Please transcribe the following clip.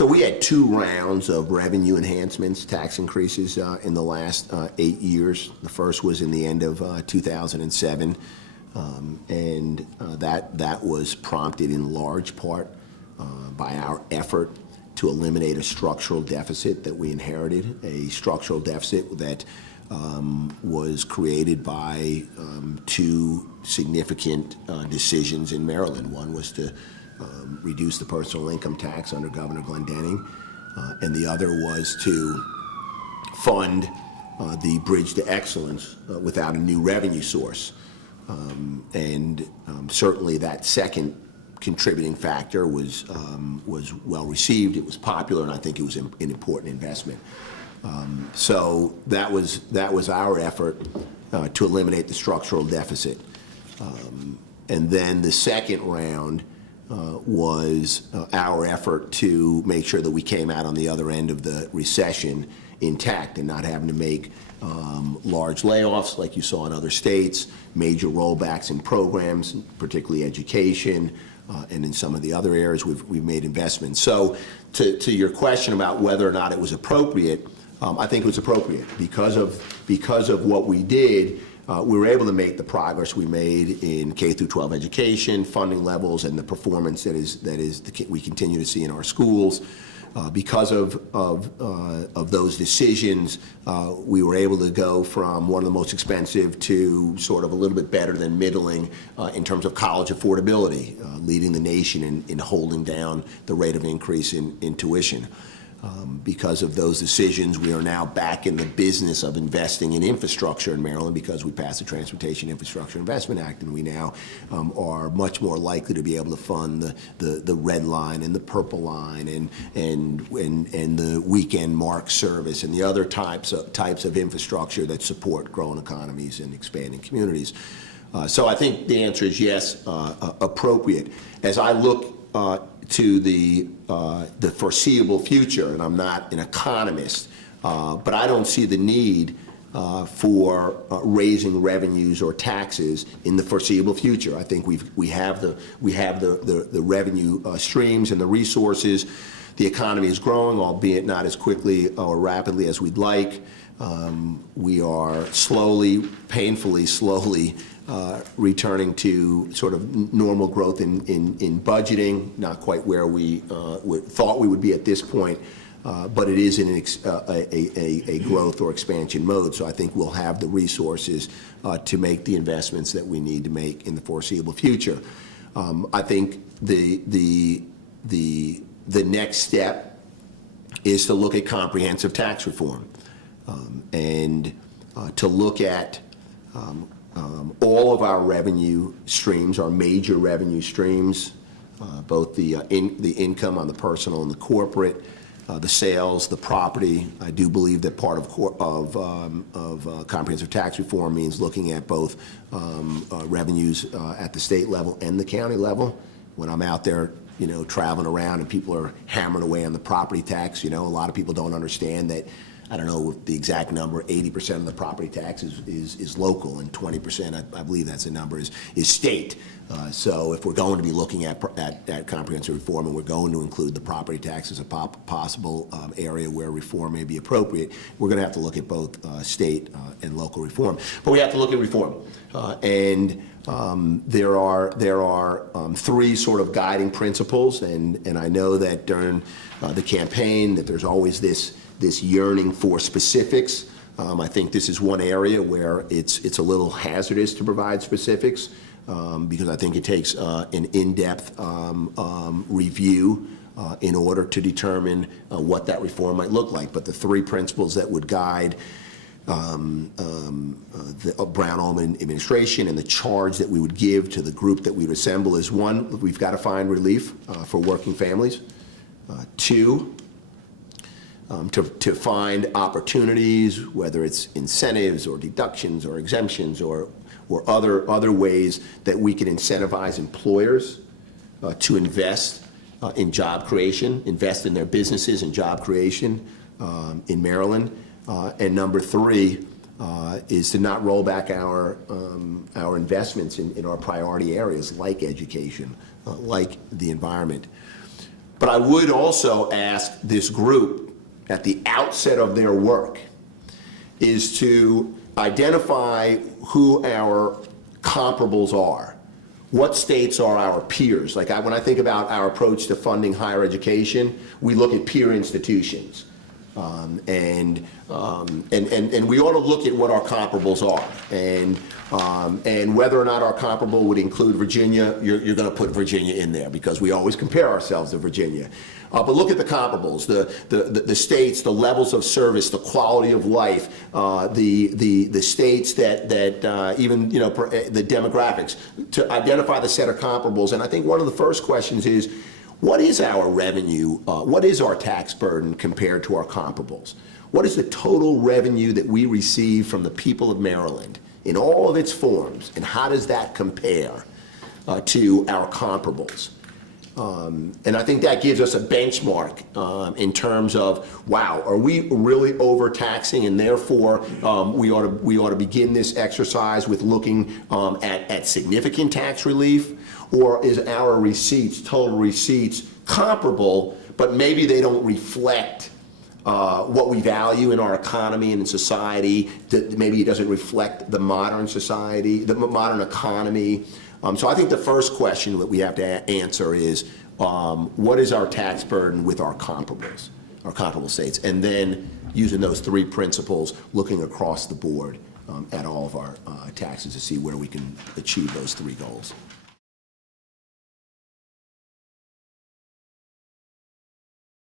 So we had 2 rounds of revenue enhancements, tax increases in the last 8 years. The first was in the end of 2007, and that was prompted in large part by our effort to eliminate a structural deficit that we inherited, a structural deficit that was created by 2 significant decisions in Maryland. One was to reduce the personal income tax under Governor Glendening, and the other was to fund the Bridge to Excellence without a new revenue source. Certainly that second contributing factor was well received. It was popular, and I think it was an important investment. So that was our effort to eliminate the structural deficit. And then the second round was our effort to make sure that we came out on the other end of the recession intact and not having to make large layoffs like you saw in other states, major rollbacks in programs, particularly education, and in some of the other areas we've made investments. So to your question about whether or not it was appropriate, I think it was appropriate because of what we did. We were able to make the progress we made in K through 12 education, funding levels, and the performance we continue to see in our schools. Because of those decisions, we were able to go from one of the most expensive to sort of a little bit better than middling in terms of college affordability, leading the nation in holding down the rate of increase in tuition. Because of those decisions, we are now back in the business of investing in infrastructure in Maryland because we passed the Transportation Infrastructure Investment Act, and we now are much more likely to be able to fund the Red Line and the Purple Line and the weekend mark service and the other types of infrastructure that support growing economies and expanding communities. So I think the answer is yes, appropriate. As I look to the foreseeable future, and I'm not an economist, but I don't see the need for raising revenues or taxes in the foreseeable future. I think we have the revenue streams and the resources. The economy is growing, albeit not as quickly or rapidly as we'd like. We are painfully slowly returning to sort of normal growth in budgeting, not quite where we thought we would be at this point, but it is in a growth or expansion mode. So I think we'll have the resources to make the investments that we need to make in the foreseeable future. I think the next step is to look at comprehensive tax reform and to look at all of our revenue streams, our major revenue streams, both the income on the personal and the corporate, the sales, the property. I do believe that part of comprehensive tax reform means looking at both revenues at the state level and the county level. When I'm out there, traveling around and people are hammering away on the property tax, a lot of people don't understand that. I don't know the exact number, 80% of the property tax is local, and 20%, I believe that's the number, is state. So if we're going to be looking at comprehensive reform and we're going to include the property tax as a possible area where reform may be appropriate, we're going to have to look at both state and local reform. But we have to look at reform. There are 3 sort of guiding principles, and I know that during the campaign that there's always this yearning for specifics. I think this is one area where it's a little hazardous to provide specifics because I think it takes an in-depth review in order to determine what that reform might look like. But the 3 principles that would guide the Brown-Ullman administration and the charge that we would give to the group that we'd assemble is: 1, we've got to find relief for working families. 2, to find opportunities, whether it's incentives or deductions or exemptions or other ways that we can incentivize employers to invest in job creation, invest in their businesses and job creation in Maryland. And number 3 is to not roll back our investments in our priority areas like education, like the environment. But I would also ask this group at the outset of their work is to identify who our comparables are. What states are our peers? Like when I think about our approach to funding higher education, we look at peer institutions. And we ought to look at what our comparables are. And whether or not our comparable would include Virginia, you're going to put Virginia in there because we always compare ourselves to Virginia. But look at the comparables, the states, the levels of service, the quality of life, the states that even, the demographics, to identify the set of comparables. And I think one of the first questions is, what is our revenue? What is our tax burden compared to our comparables? What is the total revenue that we receive from the people of Maryland in all of its forms? And how does that compare to our comparables? And I think that gives us a benchmark in terms of, wow, are we really overtaxing, and therefore we ought to begin this exercise with looking at significant tax relief, or is our receipts, total receipts, comparable, but maybe they don't reflect what we value in our economy and in society, that maybe it doesn't reflect the modern society, the modern economy. So I think the first question that we have to answer is, what is our tax burden with our comparables, our comparable states? And then using those three principles, looking across the board at all of our taxes to see where we can achieve those three goals.